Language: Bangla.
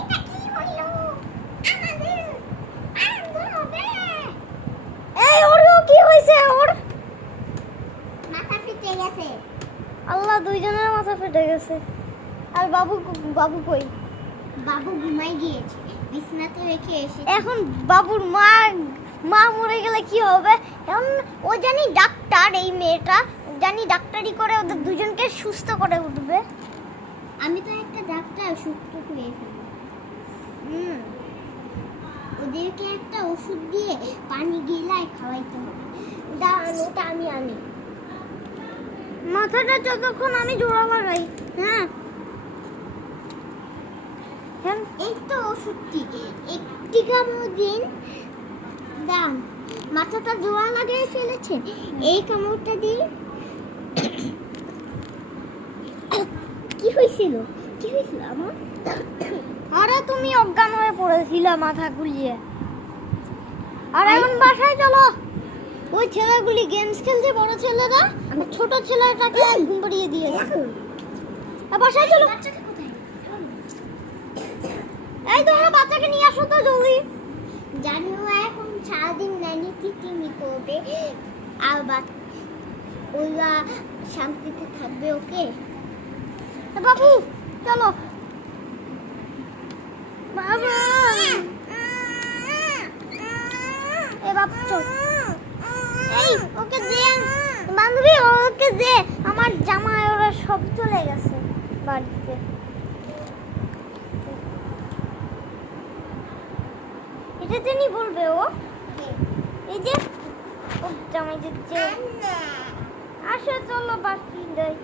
এটা কি হলো আমাদের আনন্দ হবে। এই ওর কি হইছে? ওর মাথা ফেটে গেছে। আল্লাহ, দুইজনের মাথা ফেটে গেছে। আর বাবু বাবু কই? বাবু ঘুমাই গিয়েছে, বিছানাতে রেখে এসেছে। এখন বাবুর মা মা মরে গেলে কি হবে? এখন ও জানি ডাক্তার, এই মেয়েটা জানি ডাক্তারি করে ওদের দুজনকে সুস্থ করে উঠবে। আমি তো একটা ডাক্তার, সুস্থ করে ফেলবো। ওদেরকে একটা ওষুধ দিয়ে পানি গিলায় খাওয়াইতে হবে। দাঁড়ান, ওটা আমি আনি। মাথাটা যতক্ষণ আমি জোড়া লাগাই। হ্যাঁ হ্যাঁ, এই তো ওষুধটি, একটি কামড় দিন। দাম মাথাটা জোড়া লাগিয়ে ফেলেছেন, এই কামড়টা দিন। কি হয়েছিল? কি হয়েছিল আমার? আরে তুমি অজ্ঞান হয়ে পড়েছিলা মাথা গুলিয়ে। আর এখন বাসায় চলো। ওই ছেলেগুলি গেমস খেলছে, বড় ছেলেরা আমার ছোট ছেলেটাকে ঘুম পাড়িয়ে দিয়েছে। আর বাসায় চলো। বাচ্চাটা কোথায়? এই তোমরা বাচ্চাকে নিয়ে আসো তো জলদি। জানি ও এখন সারাদিন নানি কিটিমি করবে, আর ওরা শান্তিতে থাকবে। ওকে বাবু চলো। বাবা এ বাবু চল। এই ওকে দে বান্ধবী, ওকে দে। আমার জামাই ওরা সব চলে গেছে বাড়িতে। এটা জানি বলবে ও। এই যে ও জামাই যে আসো চলো বাকি দেয়।